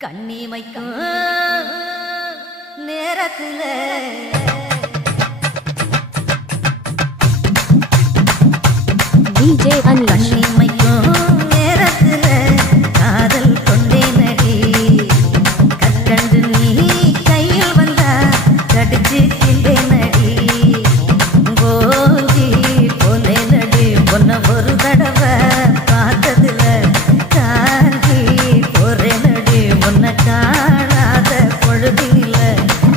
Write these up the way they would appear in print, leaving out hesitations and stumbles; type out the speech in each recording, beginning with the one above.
கண்ணி வைக்கும் நேரத்துல DJ Anish கண்ணி வைக்கும் நேரத்துல காதல் கொண்டே நடி கற்கண்டு நீ கையில் வந்தா கடிச்சு கிண்டே நடி கோஞ்சி போலே நடி பொன்ன ஒரு தடவை பார்த்ததுல காஞ்சி போரே நடி உன்னை காணாத பொழுதில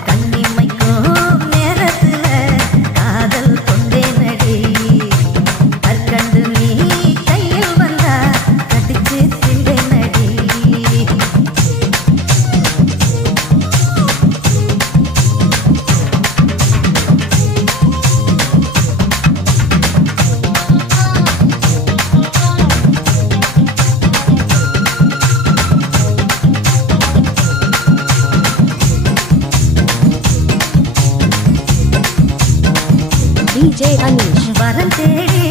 கண்ணி வைக்கும் நேரத்துல காதல் கொண்டே நடி கற்கண்டு நீ கையில் வந்தா கடிச்சு திண்டே நடி DJ Anish வரம் தேடி